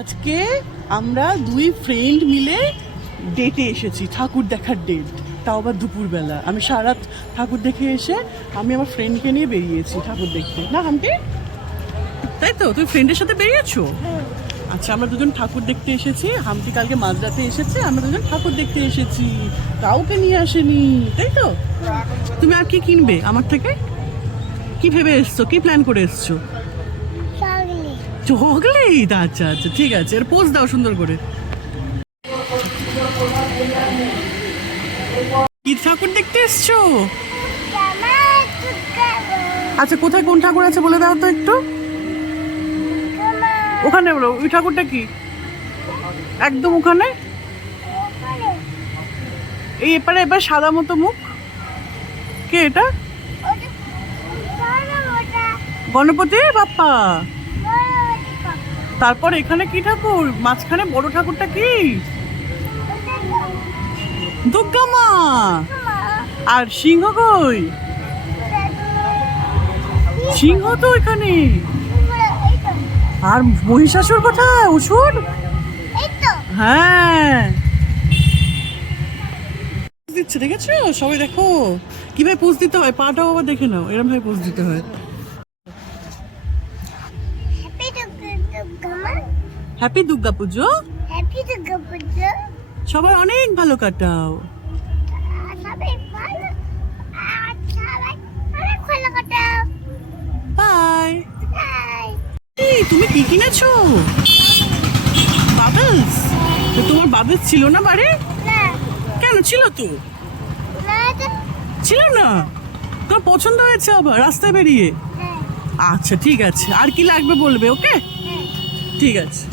আজকে আমরা দুই ফ্রেন্ড মিলে ডেটে এসেছি, ঠাকুর দেখার ডেট, তাও আবার দুপুরবেলা। আমি সারা ঠাকুর দেখে এসে আমি আমার ফ্রেন্ডকে নিয়ে বেরিয়েছি ঠাকুর দেখতে। না হামটি, তাই তো? তুই ফ্রেন্ডের সাথে বেরিয়েছো? আচ্ছা, আমরা দুজন ঠাকুর দেখতে এসেছি। হামটি কালকে মাঝরাতে এসেছে, আমরা দুজন ঠাকুর দেখতে এসেছি, কাউকে নিয়ে আসেনি, তাই তো? তুমি আর কি কিনবে আমার থেকে? কি ভেবে এসছো, কি প্ল্যান করে এসছো? চকলেট? আচ্ছা আচ্ছা, ঠিক আছে, এর পোজ দাও সুন্দর করে। কি ঠাকুর দেখতে এসছো? আচ্ছা, কোথায় কোন ঠাকুর আছে বলে দাও তো একটু। ওখানে বলো, ওই ঠাকুরটা কি? একদম ওখানে, এই এপারে এবার সাদা মতো মুখ, কে এটা? গণপতি বাপ্পা। তারপর এখানে কি ঠাকুর? মাঝখানে বড় ঠাকুরটা কি? দুর্গা মা। আর সিংহ কই? সিংহ তো এখানে। আর মহিষাসুর কোথায়? অসুর? হ্যাঁ, দিচ্ছে, দেখেছো? সবাই দেখো কিভাবে পোজ দিতে হয়, পাটাও আবার দেখে নাও, এরকম ভাবে পোজ দিতে হয়। হ্যাপি দুর্গা পুজো। সবাই অনেক ভালো কাটাও। বাই। তুমি কি কিনেছো? বাবলস? তোমার বাবলস ছিল না বাড়ি? কেন ছিল তো? ছিল না? তোমার পছন্দ হয়েছে আবার রাস্তায় বেরিয়ে? আচ্ছা ঠিক আছে, আর কি লাগবে বলবে, ওকে? ঠিক আছে।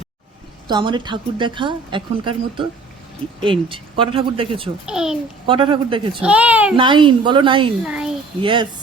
তো আমাদের ঠাকুর দেখা এখনকার মতো এন্ড। কটা ঠাকুর দেখেছো? কটা ঠাকুর দেখেছো? 9 বলো, 9। ইয়েস।